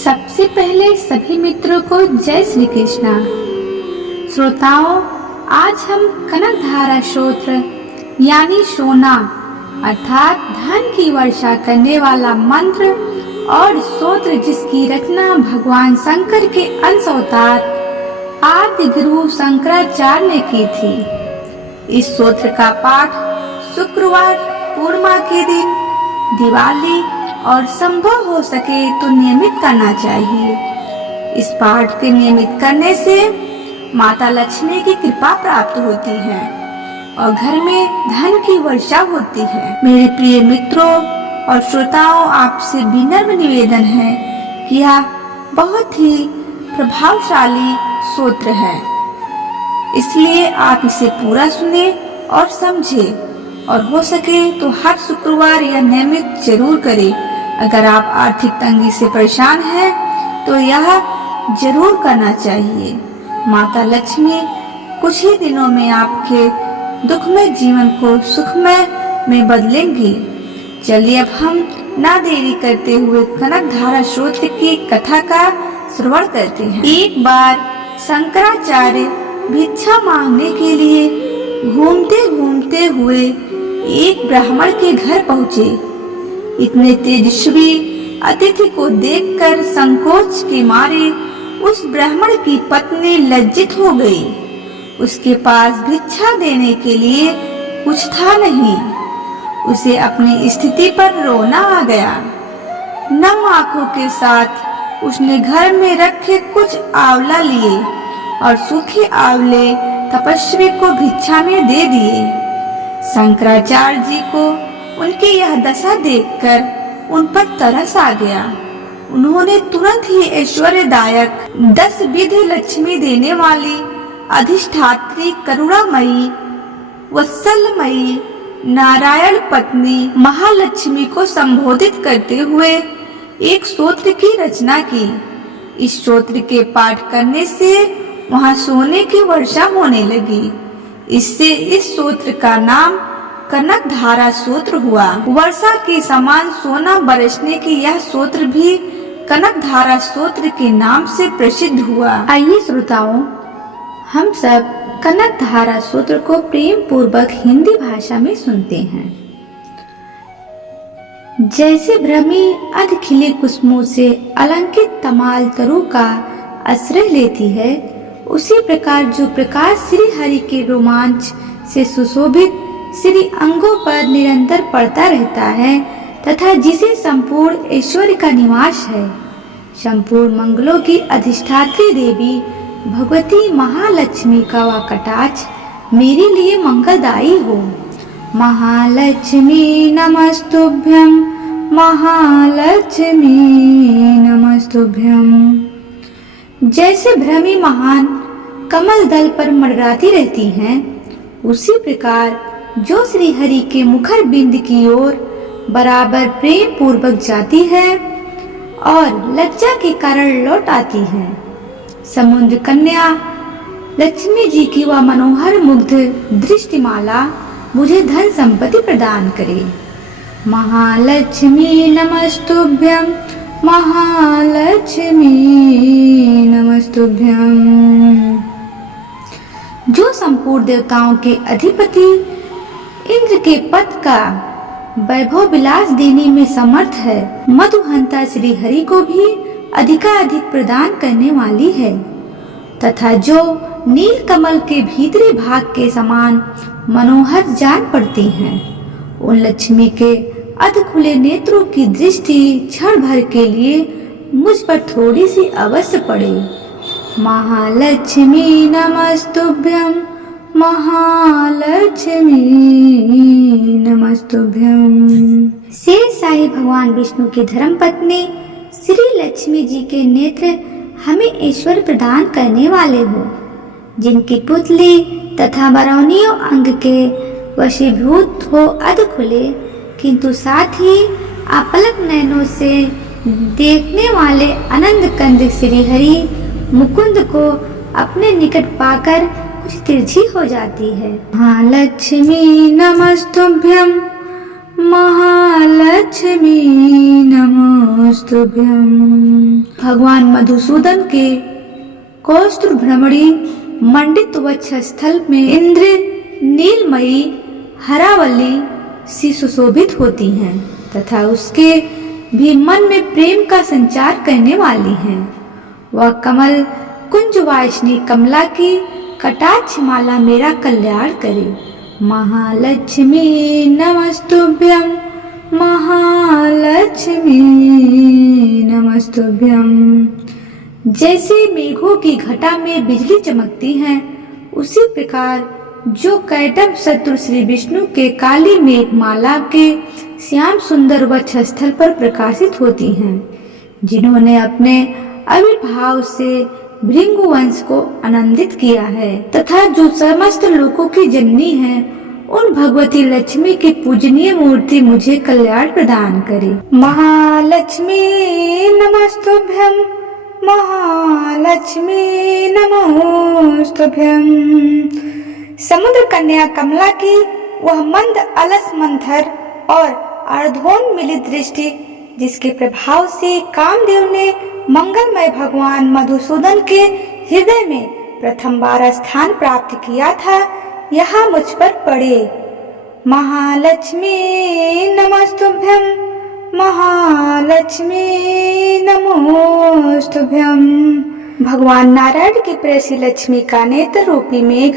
सबसे पहले सभी मित्रों को जय श्री कृष्णा। श्रोताओं, आज हम कनकधारा स्तोत्र यानी सोना अर्थात धन की वर्षा करने वाला मंत्र और स्तोत्र जिसकी रचना भगवान शंकर के अंश अवतार आदि गुरु शंकराचार्य ने की थी। इस स्तोत्र का पाठ शुक्रवार, पूर्णिमा के दिन, दिवाली और संभव हो सके तो नियमित करना चाहिए। इस पाठ के नियमित करने से माता लक्ष्मी की कृपा प्राप्त होती है और घर में धन की वर्षा होती है। मेरे प्रिय मित्रों और श्रोताओं, आपसे विनम्र निवेदन है कि यह बहुत ही प्रभावशाली स्तोत्र है, इसलिए आप इसे पूरा सुने और समझे और हो सके तो हर शुक्रवार यह नियमित जरूर करें। अगर आप आर्थिक तंगी से परेशान हैं तो यह जरूर करना चाहिए। माता लक्ष्मी कुछ ही दिनों में आपके दुखमय जीवन को सुखमय में बदलेंगी। चलिए अब हम ना देरी करते हुए कनकधारा स्तोत्र की कथा का श्रवण करते हैं। एक बार शंकराचार्य भिक्षा मांगने के लिए घूमते घूमते हुए एक ब्राह्मण के घर पहुँचे। इतने तेजस्वी अतिथि को देखकर संकोच के मारे उस ब्राह्मण की पत्नी लज्जित हो गई। उसके पास भिक्षा देने के लिए कुछ था नहीं। उसे अपनी स्थिति पर रोना आ गया। नम आंखों के साथ उसने घर में रखे कुछ आंवला लिए और सूखे आंवले तपस्वी को भिक्षा में दे दिए। शंकराचार्य जी को उनकी यह दशा देखकर उन पर तरस आ गया। उन्होंने तुरंत ही ऐश्वर्यदायक 10 विधि लक्ष्मी देने वाली अधिष्ठात्री करुणामयी वत्सलमयी नारायण पत्नी महालक्ष्मी को संबोधित करते हुए एक स्तोत्र की रचना की। इस स्तोत्र के पाठ करने से वहां सोने की वर्षा होने लगी। इससे इस स्तोत्र का नाम कनकधारा स्तोत्र हुआ। वर्षा के समान सोना बरसने की यह स्तोत्र भी कनकधारा स्तोत्र के नाम से प्रसिद्ध हुआ। आइए श्रोताओं, हम सब कनकधारा स्तोत्र को प्रेम पूर्वक हिंदी भाषा में सुनते हैं। जैसे भ्रमी अध खिले कुसुमों से अलंकित तमाल तरु का आश्रय लेती है, उसी प्रकार जो प्रकाश श्री हरि के रोमांच से सुशोभित श्री अंगों पर निरंतर पड़ता रहता है तथा जिसे संपूर्ण ऐश्वर्य का निवास है, संपूर्ण मंगलों की अधिष्ठात्री देवी भगवती महालक्ष्मी का वह कटाक्ष मेरे लिए मंगलदायी हो। महालक्ष्मी नमस्तुभ्यं, महालक्ष्मी नमस्तुभ्यं। जैसे भ्रमी महान कमल दल पर मंडराती रहती हैं, उसी प्रकार जो श्री हरि के मुखर बिंद की ओर बराबर प्रेम पूर्वक जाती है और लज्जा के कारण लौट आती है, समुद्र कन्या लक्ष्मी जी की वह मनोहर मुग्ध दृष्टिमाला मुझे धन संपत्ति प्रदान करे। महालक्ष्मी नमस्तुभ्यं, महालक्ष्मी नमस्तुभ्यं। जो संपूर्ण देवताओं के अधिपति इंद्र के पद का वैभव विलास देने में समर्थ है, मधुहंता श्री हरि को भी अधिकाधिक प्रदान करने वाली है तथा जो नील कमल के भीतरी भाग के समान मनोहर जान पड़ती हैं, उन लक्ष्मी के अध खुले नेत्रों की दृष्टि क्षण भर के लिए मुझ पर थोड़ी सी अवश्य पड़े। महालक्ष्मी नमस्तुभ्यं, महालक्ष्मी नमस्तुभ्यं। शेष साई भगवान विष्णु की धर्मपत्नी श्री लक्ष्मी जी के नेत्र हमें ईश्वर प्रदान करने वाले हो, जिनकी पुतली तथा बरौनियों अंग के वशीभूत हो अध खुले किंतु साथ ही अपलक नयनों से देखने वाले आनंद कंद श्री हरि मुकुंद को अपने निकट पाकर कुछ तिरछी हो जाती है। महालक्ष्मी नमस्तुभ्यं, महालक्ष्मी नमस्तुभ्यं। भगवान मधुसूदन के कौस्तुभ भ्रमणी मंडित वक्षस्थल में इंद्र नीलमयी हरावली सी सुशोभित होती हैं तथा उसके भी मन में प्रेम का संचार करने वाली हैं। वह कमल कुंज वासनी कमला की कटाक्ष माला मेरा कल्याण करे। महालक्ष्मी नमस्तुभ्यं, महालक्ष्मी नमस्तुभ्यं। जैसे मेघों की घटा में बिजली चमकती है, उसी प्रकार जो कैटभ शत्रु श्री विष्णु के काली मेघमाला के श्याम सुंदर वक्षस्थल पर प्रकाशित होती हैं, जिन्होंने अपने आविर्भाव से भृंगु वंश को आनंदित किया है तथा जो समस्त लोकों की जननी है, उन भगवती लक्ष्मी की पूजनीय मूर्ति मुझे कल्याण प्रदान करे। महालक्ष्मी नमस्तुभ्यं, महालक्ष्मी नमोस्तुभ्यं। समुद्र कन्या कमला की वह मंद अलस मंथर और अर्धोन्मिलित दृष्टि, जिसके प्रभाव से कामदेव ने मंगलमय भगवान मधुसूदन के हृदय में प्रथम बार स्थान प्राप्त किया था, यहाँ मुझ पर पड़े। महालक्ष्मी नमस्तुभ्यं, महालक्ष्मी नमोस्तुभ्यं। भगवान नारायण की प्रेसी लक्ष्मी का नेत्र रूपी मेघ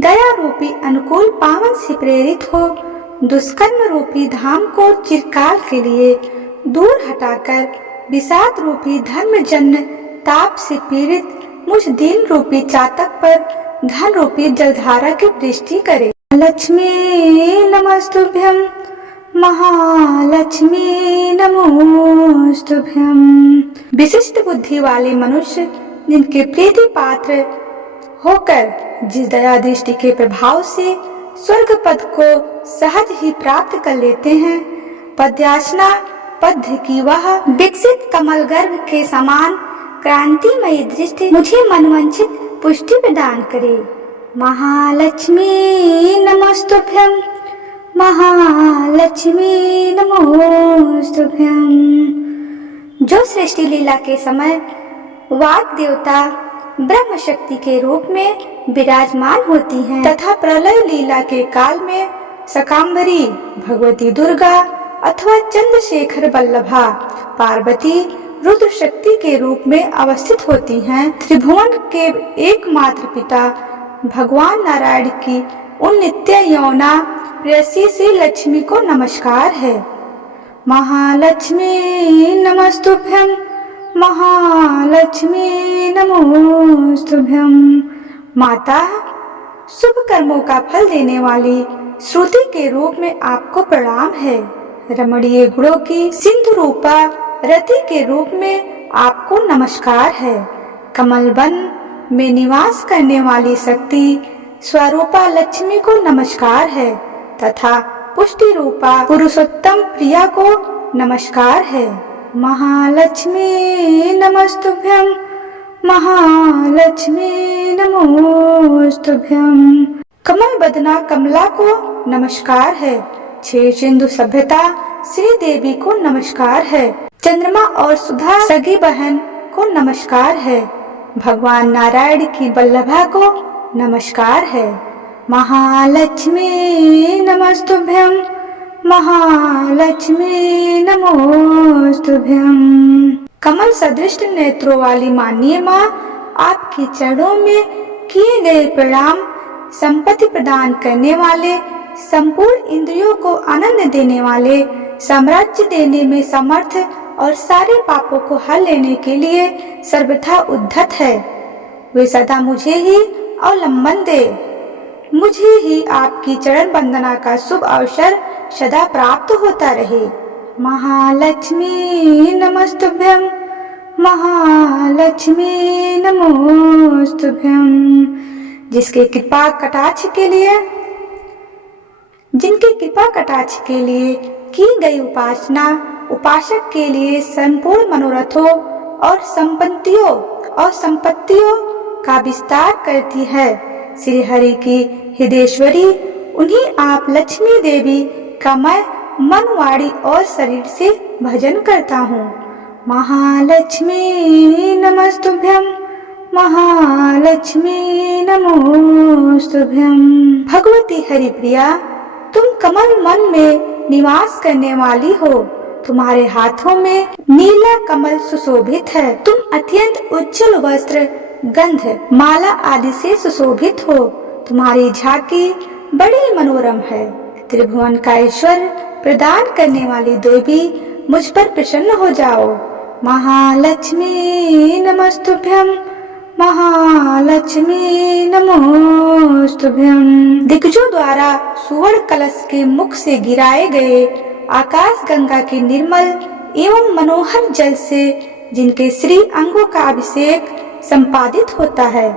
दया रूपी अनुकूल पावन से प्रेरित हो दुष्कर्म रूपी धाम को चिरकाल के लिए दूर हटाकर विषाद रूपी धर्मजन्य ताप से पीड़ित मुझ दीन रूपी चातक पर धन रूपी जलधारा की दृष्टि करे। लक्ष्मी नमस्तुभ्यं, महालक्ष्मी नमोस्तुभ्यं। विशिष्ट बुद्धि वाले मनुष्य जिनके प्रीति पात्र होकर जिस दया दृष्टि के प्रभाव से स्वर्ग पद को सहज ही प्राप्त कर लेते हैं, पद्यासना पद्य की वह विकसित कमल गर्भ के समान क्रांतिमयी दृष्टि मुझे मनवांछित पुष्टि प्रदान करे। महालक्ष्मी नमस्तुभ्यं, महालक्ष्मी नमोस्तुभ्यं। जो सृष्टि लीला के समय वाग देवता ब्रह्म शक्ति के रूप में विराजमान होती हैं तथा प्रलय लीला के काल में शाकंभरी भगवती दुर्गा अथवा चंद्रशेखर वल्लभा पार्वती रुद्र शक्ति के रूप में अवस्थित होती हैं, त्रिभुवन के एकमात्र पिता भगवान नारायण की उन नित्य यौना प्रेयसी श्री लक्ष्मी को नमस्कार है। महालक्ष्मी नमस्तुभ्यं, महालक्ष्मी नमोस्तुभ्यं। माता, शुभ कर्मों का फल देने वाली श्रुति के रूप में आपको प्रणाम है। रमणीय गुणों की सिंधु रूपा रति के रूप में आपको नमस्कार है। कमल वन में निवास करने वाली शक्ति स्वरूपा लक्ष्मी को नमस्कार है तथा पुष्टि रूपा पुरुषोत्तम प्रिया को नमस्कार है। महालक्ष्मी नमस्तुभ्यं, महालक्ष्मी नमोस्तुभ्यं। कमल बदना कमला को नमस्कार है। छह सिंधु सभ्यता श्री देवी को नमस्कार है। चंद्रमा और सुधा सगी बहन को नमस्कार है। भगवान नारायण की वल्लभा को नमस्कार है। महालक्ष्मी नमस्तुभ्यं, महालक्ष्मी नमोस्तुभ्यं। कमल सदृश नेत्रों वाली माननीय माँ, आपके चरणों में किए गए प्रणाम संपत्ति प्रदान करने वाले, संपूर्ण इंद्रियों को आनंद देने वाले, साम्राज्य देने में समर्थ और सारे पापों को हल लेने के लिए सर्वथा उद्धत है। वे सदा मुझे ही अवलंबन दे, मुझे ही आपकी चरण वंदना का शुभ अवसर सदा प्राप्त होता रहे। महालक्ष्मी नमस्तुभ्यं, महालक्ष्मी नमोस्तुभ्यं। जिनके कृपा कटाक्ष के लिए की गई उपासना उपासक के लिए संपूर्ण मनोरथों और संपत्तियों का विस्तार करती है। श्री हरि की हृदयेश्वरी उन्हीं आप लक्ष्मी देवी का मैं मन, वाणी और शरीर से भजन करता हूँ। महालक्ष्मी नमस्तुभ्यं, महालक्ष्मी नमोस्तुभ्यं। भगवती हरिप्रिया, तुम कमल मन में निवास करने वाली हो। तुम्हारे हाथों में नीला कमल सुशोभित है। तुम अत्यंत उज्जवल वस्त्र, गंध, माला आदि से सुशोभित हो। तुम्हारी झांकी बड़ी मनोरम है। त्रिभुवन का ऐश्वर्य प्रदान करने वाली देवी, मुझ पर प्रसन्न हो जाओ। महालक्ष्मी नमस्तुभ्यं, महालक्ष्मी नमोस्तुभ्यं। दिग्गजों द्वारा सुवर्ण कलश के मुख से गिराए गए आकाश गंगा के निर्मल एवं मनोहर जल से जिनके श्री अंगों का अभिषेक संपादित होता है,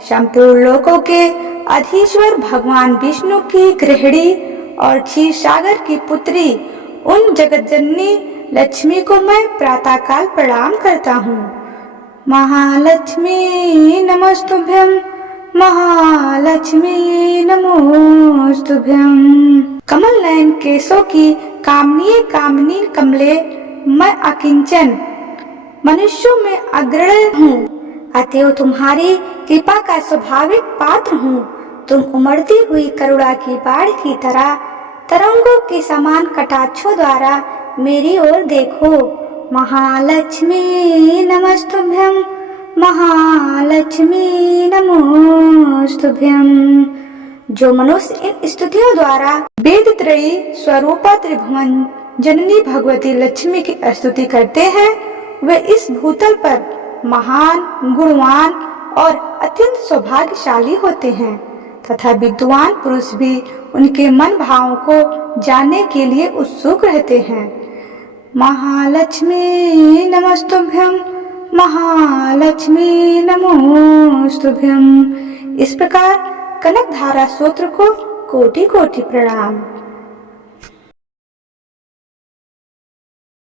संपूर्ण लोकों के अधीश्वर भगवान विष्णु की गृहिणी और क्षीर सागर की पुत्री उन जगत जननी लक्ष्मी को मैं प्रातः काल प्रणाम करता हूँ। महालक्ष्मी नमस्तुभ्यं, महालक्ष्मी नमोस्तुभ्यं। कमल नयन केशों की कामिनी कमले, मैं अकिंचन मनुष्यों में अग्रणी हूँ, अतएव तुम्हारी कृपा का स्वाभाविक पात्र हूँ। तुम उमड़ती हुई करुणा की बाढ़ की तरह तरंगों के समान कटाक्षों द्वारा मेरी ओर देखो। महालक्ष्मी नमस्तुभ्यं, महालक्ष्मी नमोस्तुभ्यं। जो मनुष्य इन स्तुतियों द्वारा वेद त्रयी स्वरूपा त्रिभुवन जननी भगवती लक्ष्मी की स्तुति करते हैं, वे इस भूतल पर महान, गुणवान और अत्यंत सौभाग्यशाली होते हैं तथा विद्वान पुरुष भी उनके मन भावों को जानने के लिए उत्सुक रहते हैं। महालक्ष्मी नमस्तुभ्यं, महालक्ष्मी नमोस्तुभ्यं। इस प्रकार कनक धारा स्तोत्र को कोटि कोटि प्रणाम।